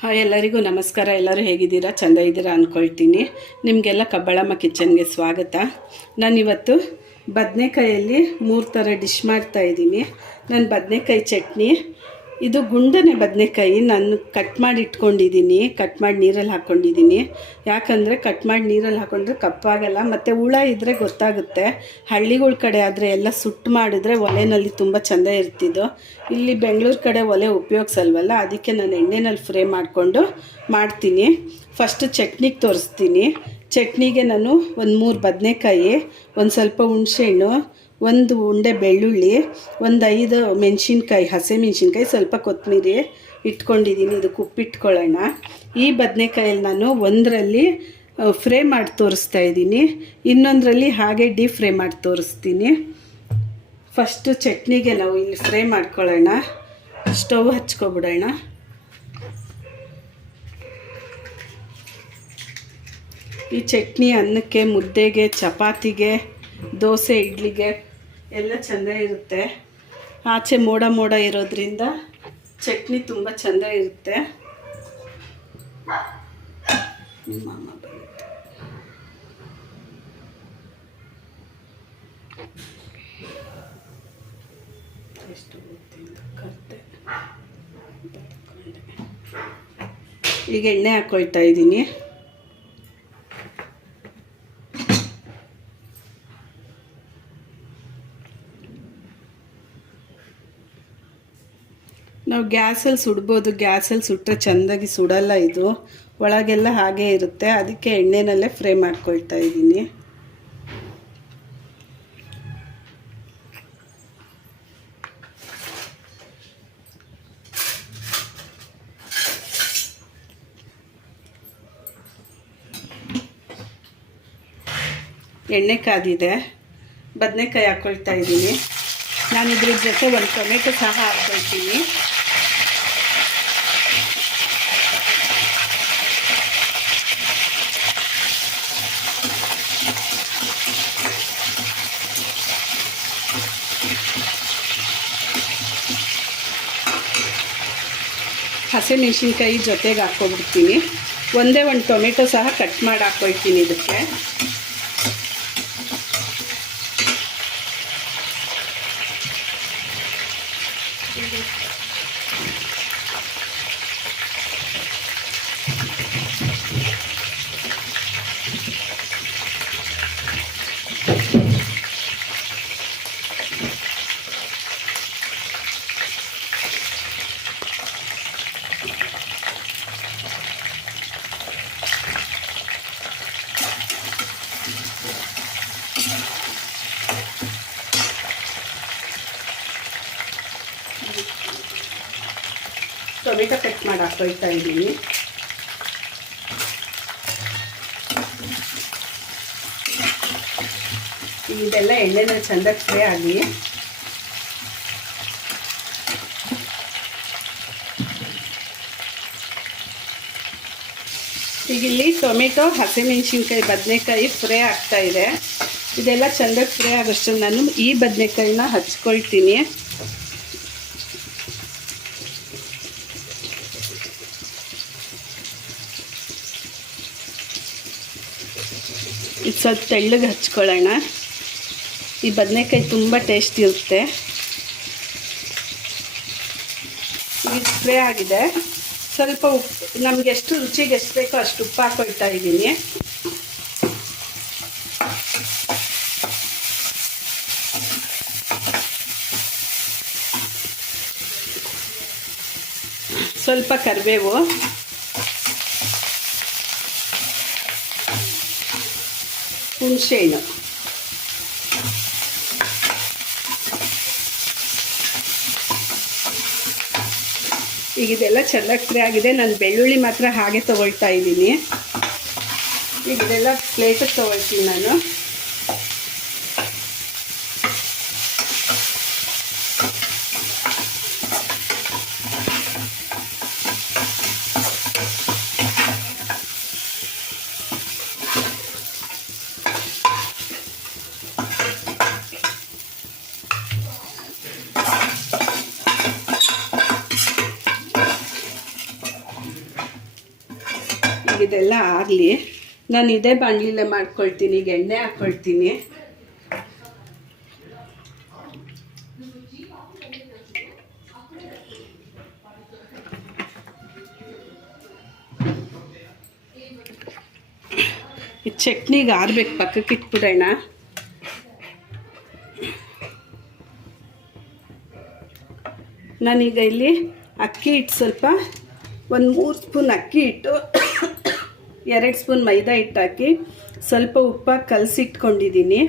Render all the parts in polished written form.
Hi, ಎಲ್ಲರಿಗೂ ನಮಸ್ಕಾರ. ಎಲ್ಲರೂ ಹೇಗಿದ್ದೀರಾ? ಚೆಂದ ಇದ್ದೀರಾ ಅಂದ್ಕೊಳ್ತೀನಿ. ನಿಮಗೆಲ್ಲ ಕಬ್ಬಾಳಮ್ಮ ಕಿಚನ್ಗೆ ಸ್ವಾಗತ. ನಾನಿವತ್ತು ಬದನೆಕಾಯಲ್ಲಿ 3 ಥರ ಡಿಶ್ ಮಾಡ್ತಾಯಿದ್ದೀನಿ. ನಾನು ಬದನೆಕಾಯಿ ಚಟ್ನಿ, ಇದು ಗುಂಡನೆ ಬದನೆಕಾಯಿ ನಾನು ಕಟ್ ಮಾಡಿ ಇಟ್ಕೊಂಡಿದ್ದೀನಿ. ಕಟ್ ಮಾಡಿ ನೀರಲ್ಲಿ ಹಾಕ್ಕೊಂಡಿದ್ದೀನಿ. ಯಾಕಂದರೆ ಕಟ್ ಮಾಡಿ ನೀರಲ್ಲಿ ಹಾಕ್ಕೊಂಡ್ರೆ ಕಪ್ಪಾಗಲ್ಲ, ಮತ್ತು ಹುಳ ಇದ್ದರೆ ಗೊತ್ತಾಗುತ್ತೆ. ಹಳ್ಳಿಗಳ ಕಡೆ ಆದರೆ ಎಲ್ಲ ಸುಟ್ಟು ಮಾಡಿದ್ರೆ ಒಲೆಯಲ್ಲಿ ತುಂಬ ಚೆಂದ ಇರ್ತಿದ್ದು. ಇಲ್ಲಿ ಬೆಂಗಳೂರು ಕಡೆ ಒಲೆ ಉಪಯೋಗಿಸಲ್ವಲ್ಲ, ಅದಕ್ಕೆ ನಾನು ಎಣ್ಣೆನಲ್ಲಿ ಫ್ರೈ ಮಾಡಿಕೊಂಡು ಮಾಡ್ತೀನಿ. ಫಸ್ಟು ಚಟ್ನಿಗೆ ತೋರಿಸ್ತೀನಿ. ಚಟ್ನಿಗೆ ನಾನು ಒಂದು 3 ಬದನೆಕಾಯಿ, ಒಂದು ಸ್ವಲ್ಪ ಹುಣಸೆಹಣ್ಣು, 1 ಉಂಡೆ ಬೆಳ್ಳುಳ್ಳಿ, ಒಂದು 5 ಮೆಣಸಿನ್ಕಾಯಿ, ಹಸಿ ಮೆಣಸಿನ್ಕಾಯಿ, ಸ್ವಲ್ಪ ಕೊತ್ತಂಬರಿ ಇಟ್ಕೊಂಡಿದ್ದೀನಿ. ಇದಕ್ಕೆ ಉಪ್ಪಿಟ್ಕೊಳ್ಳೋಣ. ಈ ಬದನೆಕಾಯಲ್ಲಿ ನಾನು ಒಂದರಲ್ಲಿ ಫ್ರೈ ಮಾಡಿ ತೋರಿಸ್ತಾ ಇದ್ದೀನಿ, ಇನ್ನೊಂದರಲ್ಲಿ ಹಾಗೆ ಡೀಪ್ ಫ್ರೈ ಮಾಡಿ ತೋರಿಸ್ತೀನಿ. ಫಸ್ಟು ಚಟ್ನಿಗೆ ನಾವು ಇಲ್ಲಿ ಫ್ರೈ ಮಾಡ್ಕೊಳ್ಳೋಣ. ಸ್ಟವ್ ಹಚ್ಕೊಬಿಡೋಣ. ಈ ಚಟ್ನಿ ಅನ್ನಕ್ಕೆ, ಮುದ್ದೆಗೆ, ಚಪಾತಿಗೆ, ದೋಸೆ, ಇಡ್ಲಿಗೆ ಎಲ್ಲ ಚೆಂದ ಇರುತ್ತೆ. ಆಚೆ ಮೋಡ ಮೋಡ ಇರೋದ್ರಿಂದ ಚಟ್ನಿ ತುಂಬ ಚೆಂದ ಇರುತ್ತೆ. ನಿಮ್ಮ ಅಮ್ಮ ಬರುತ್ತೆ. ಎಷ್ಟು ಗೊತ್ತಿಲ್ಲ ಕರ್ತೆ. ಈಗ ಎಣ್ಣೆ ಹಾಕ್ಕೊಳ್ತಾ ಇದ್ದೀನಿ. ನಾವು ಗ್ಯಾಸಲ್ಲಿ ಸುಡ್ಬೋದು. ಗ್ಯಾಸಲ್ಲಿ ಸುಟ್ಟರೆ ಚೆಂದಾಗಿ ಸುಡಲ್ಲ, ಇದು ಒಳಗೆಲ್ಲ ಹಾಗೇ ಇರುತ್ತೆ. ಅದಕ್ಕೆ ಎಣ್ಣೆನಲ್ಲೇ ಫ್ರೈ ಮಾಡ್ಕೊಳ್ತಾ ಇದ್ದೀನಿ. ಎಣ್ಣೆ ಕಾದಿದೆ. ಬದನೆಕಾಯಿ ಹಾಕ್ಕೊಳ್ತಾ ಇದ್ದೀನಿ. ನಾನು ಇದ್ರ ಜೊತೆ ಒಂದು ಟೊಮೆಟೊ ಸಹ ಹಾಕ್ಕೊಳ್ತೀನಿ. ಹಸಿಮೆಣಸಿನ್ಕಾಯಿ ಜೊತೆಗೆ ಹಾಕ್ಕೊಬಿಡ್ತೀನಿ. ಒಂದೇ ಒಂದು ಟೊಮೆಟೊ ಸಹ ಕಟ್ ಮಾಡಿ ಹಾಕ್ಕೊಳ್ತೀನಿ ಇದಕ್ಕೆ. ಟೊಮೆಟೊ ಕಟ್ ಮಾಡಿ ಹಾಕ್ಕೊಳ್ತಾ ಇದ್ದೀನಿ. ಇದೆಲ್ಲ ಎಣ್ಣೆನ ಚೆಂದಾಗಿ ಫ್ರೈ ಆಗಲಿ. ಈಗ ಇಲ್ಲಿ ಟೊಮೆಟೊ, ಹಸಿಮೆಣಸಿನ್ಕಾಯಿ, ಬದನೆಕಾಯಿ ಫ್ರೈ ಆಗ್ತಾ ಇದೆ. ಇದೆಲ್ಲ ಚೆಂದಾಗಿ ಫ್ರೈ ಆಗೋಷ್ಟು ನಾನು ಈ ಬದನೆಕಾಯಿನ ಹಚ್ಕೊಳ್ತೀನಿ. ಇದು ಸ್ವಲ್ಪ ತೆಳ್ಳಗೆ ಹಚ್ಕೊಳ್ಳೋಣ. ಈ ಬದನೆಕಾಯಿ ತುಂಬ ಟೇಸ್ಟ್ ಇರುತ್ತೆ. ಇದು ಫ್ರೈ ಆಗಿದೆ. ಸ್ವಲ್ಪ ಉಪ್ಪು, ನಮಗೆ ಎಷ್ಟು ರುಚಿಗೆ ಎಷ್ಟು ಬೇಕೋ ಅಷ್ಟು ಉಪ್ಪು ಹಾಕ್ಕೊಳ್ತಾ ಇದ್ದೀನಿ. ಸ್ವಲ್ಪ ಕರಿಬೇವು, ಹುಣಸೆಹಣ್ಣು, ಈಗ ಇದೆಲ್ಲ ಚೆನ್ನಾಗಿ ಫ್ರೈ ಆಗಿದೆ. ನಾನು ಬೆಳ್ಳುಳ್ಳಿ ಮಾತ್ರ ಹಾಗೆ ತೊಗೊಳ್ತಾ ಇದ್ದೀನಿ. ಈಗ ಇದೆಲ್ಲ ಪ್ಲೇಟಿಗೆ ತೊಗೊಳ್ತೀನಿ ನಾನು. ಈಗ ಇದೆಲ್ಲ ಆಗಲಿ. ನಾನು ಇದೇ ಬಾಣಲಿಲೇ ಮಾಡ್ಕೊಳ್ತೀನಿ. ಈಗ ಎಣ್ಣೆ ಹಾಕ್ಕೊಳ್ತೀನಿ. ಈ ಚಟ್ನಿಗೆ ಆರ್ಬೇಕು, ಪಕ್ಕಕ್ಕೆ ಇಟ್ಬಿಡೋಣ. ನಾನೀಗ ಇಲ್ಲಿ ಅಕ್ಕಿ ಹಿಟ್ಟು ಸ್ವಲ್ಪ ಒಂದು 3 ಸ್ಪೂನ್ ಅಕ್ಕಿ ಹಿಟ್ಟು, 2 ಸ್ಪೂನ್ ಮೈದಾ ಹಿಟ್ಟು ಹಾಕಿ ಸ್ವಲ್ಪ ಉಪ್ಪಾಗಿ ಕಲಸಿಟ್ಕೊಂಡಿದ್ದೀನಿ.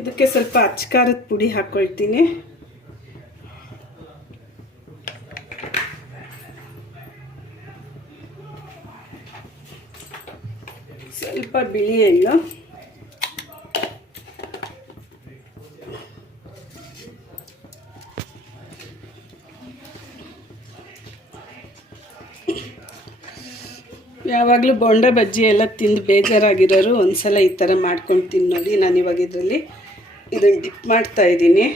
ಇದಕ್ಕೆ ಸ್ವಲ್ಪ ಅಚ್ಚಕಾರದ ಪುಡಿ ಹಾಕ್ಕೊಳ್ತೀನಿ. ಸ್ವಲ್ಪ ಬಿಳಿ ಎಳ್ಳು, ಯಾವಾಗಲೂ ಬೋಂಡ ಬಜ್ಜಿ ಎಲ್ಲ ತಿಂದು ಬೇಜಾರಾಗಿರೋರು ಒಂದ್ಸಲ ಈ ಥರ ಮಾಡ್ಕೊಂಡು ತಿನ್ನೋಡಿ. ನಾನು ಇವಾಗ ಇದರಲ್ಲಿ ಇದನ್ನು ಡಿಪ್ ಮಾಡ್ತಾ ಇದ್ದೀನಿ.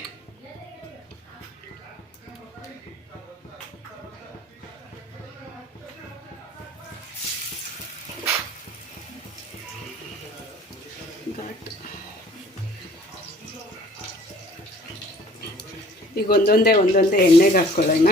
ಈಗ ಒಂದೊಂದೇ ಎಣ್ಣೆಗೆ ಹಾಕ್ಕೊಳ್ಳೋಣ.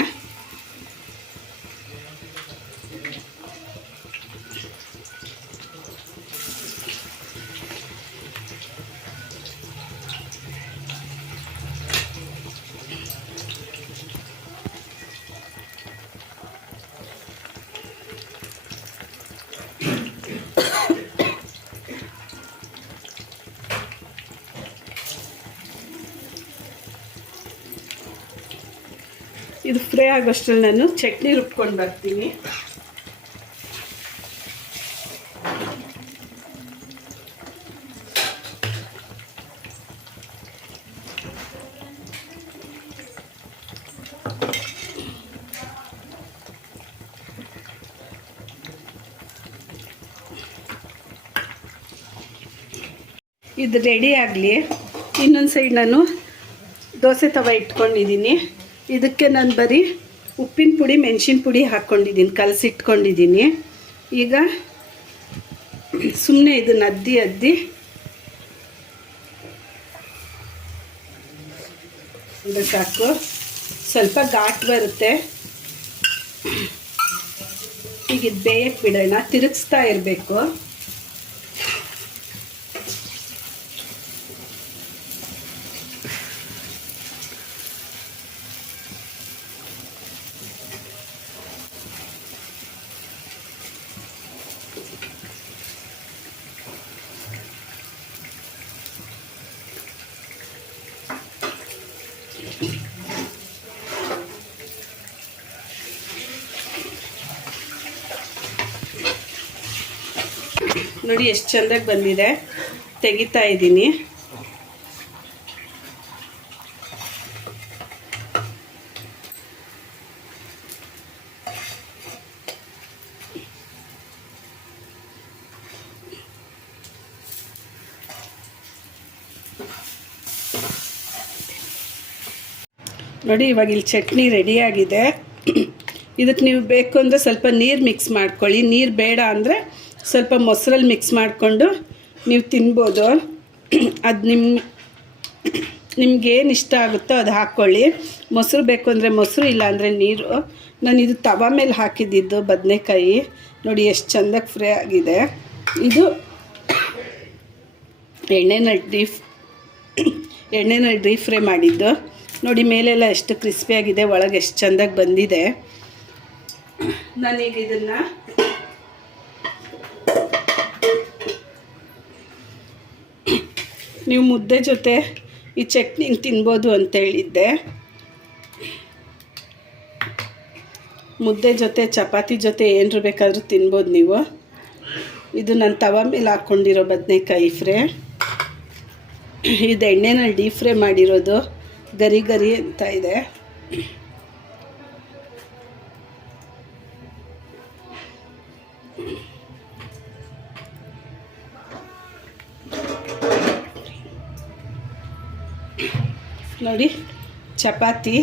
ಇದು ಫ್ರೈ ಆಗೋಷ್ಟರಲ್ಲಿ ನಾನು ಚಟ್ನಿ ರುಬ್ಕೊಂಡು ಬರ್ತೀನಿ. ಇದು ರೆಡಿ ಆಗಲಿ. ಇನ್ನೊಂದು ಸೈಡ್ ನಾನು ದೋಸೆ ತವ ಇಟ್ಕೊಂಡಿದ್ದೀನಿ. ಇದಕ್ಕೆ ನಾನು ಬರೀ ಉಪ್ಪಿನ ಪುಡಿ, ಮೆಣಸಿನ ಪುಡಿ ಹಾಕ್ಕೊಂಡಿದ್ದೀನಿ, ಕಲಸಿಟ್ಕೊಂಡಿದ್ದೀನಿ. ಈಗ ಸುಮ್ಮನೆ ಇದನ್ನು ಅದ್ದಿ ಇದು ಸಾಕು. ಸ್ವಲ್ಪ ಘಾಟ್ ಬರುತ್ತೆ. ಈಗ ಇದು ಬೇಯಕ್ಕೆ ಬಿಡೋಣ, ತಿರುಗಿಸ್ತಾ ಇರಬೇಕು. ನೋಡಿ ಎಷ್ಟು ಚೆಂದಾಗಿ ಬಂದಿದೆ. ತೆಗಿತಾ ಇದ್ದೀನಿ. ನೋಡಿ ಇವಾಗ ಇಲ್ಲಿ ಚಟ್ನಿ ರೆಡಿಯಾಗಿದೆ. ಇದಕ್ಕೆ ನೀವು ಬೇಕು ಅಂದರೆ ಸ್ವಲ್ಪ ನೀರು ಮಿಕ್ಸ್ ಮಾಡ್ಕೊಳ್ಳಿ. ನೀರು ಬೇಡ ಅಂದರೆ ಸ್ವಲ್ಪ ಮೊಸರಲ್ಲಿ ಮಿಕ್ಸ್ ಮಾಡಿಕೊಂಡು ನೀವು ತಿನ್ಬೋದು. ಅದು ನಿಮ್ಗೇನು ಇಷ್ಟ ಆಗುತ್ತೋ ಅದು ಹಾಕ್ಕೊಳ್ಳಿ. ಮೊಸರು ಬೇಕು ಅಂದರೆ ಮೊಸರು, ಇಲ್ಲ ಅಂದರೆ ನೀರು. ನಾನು ಇದು ತವ ಮೇಲೆ ಹಾಕಿದ್ದಿದ್ದು ಬದನೆಕಾಯಿ. ನೋಡಿ ಎಷ್ಟು ಚೆಂದಾಗಿ ಫ್ರೈ ಆಗಿದೆ. ಇದು ಎಣ್ಣೆನ ಡೀಪ್ ಫ್ರೈ ಮಾಡಿದ್ದು. ನೋಡಿ ಮೇಲೆಲ್ಲ ಎಷ್ಟು ಕ್ರಿಸ್ಪಿಯಾಗಿದೆ, ಒಳಗೆ ಎಷ್ಟು ಚೆಂದಾಗಿ ಬಂದಿದೆ. ನಾನೀಗ ಇದನ್ನು ನೀವು ಮುದ್ದೆ ಜೊತೆ ಈ ಚಟ್ನಿ ತಿನ್ಬೋದು ಅಂತ ಹೇಳಿದ್ದೆ. ಮುದ್ದೆ ಜೊತೆ, ಚಪಾತಿ ಜೊತೆ ಏನರು ಬೇಕಾದರೂ ತಿನ್ಬೋದು ನೀವು. ಇದು ನಾನು ತವ ಮೇಲೆ ಹಾಕ್ಕೊಂಡಿರೋ ಬದನೆಕಾಯಿ ಫ್ರೈ. ಇದು ಎಣ್ಣೆನಲ್ಲಿ ಡೀಪ್ ಫ್ರೈ ಮಾಡಿರೋದು, ಗರಿ ಗರಿ ಅಂತ ಇದೆ. ನೋಡಿ ಚಪಾತಿ,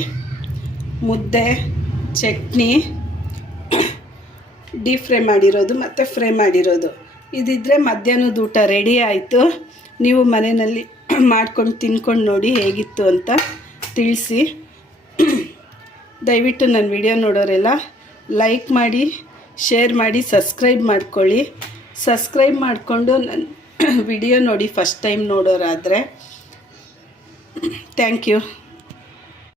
ಮುದ್ದೆ, ಚಟ್ನಿ, ಡೀಪ್ ಫ್ರೈ ಮಾಡಿರೋದು ಮತ್ತು ಫ್ರೈ ಮಾಡಿರೋದು ಇದಿದ್ದರೆ ಮಧ್ಯಾಹ್ನದ ಊಟ ರೆಡಿ ಆಯಿತು. ನೀವು ಮನೆಯಲ್ಲಿ ಮಾಡ್ಕೊಂಡು ತಿನ್ಕೊಂಡು ನೋಡಿ ಹೇಗಿತ್ತು ಅಂತ ತಿಳಿಸಿ. ದಯವಿಟ್ಟು ನನ್ನ ವಿಡಿಯೋ ನೋಡೋರೆಲ್ಲ ಲೈಕ್ ಮಾಡಿ, ಶೇರ್ ಮಾಡಿ, ಸಬ್ಸ್ಕ್ರೈಬ್ ಮಾಡ್ಕೊಳ್ಳಿ. ಸಬ್ಸ್ಕ್ರೈಬ್ ಮಾಡಿಕೊಂಡು ನನ್ನ ವಿಡಿಯೋ ನೋಡಿ ಫಸ್ಟ್ ಟೈಮ್ ನೋಡೋರಾದರೆ ಥ್ಯಾಂಕ್ ಯು.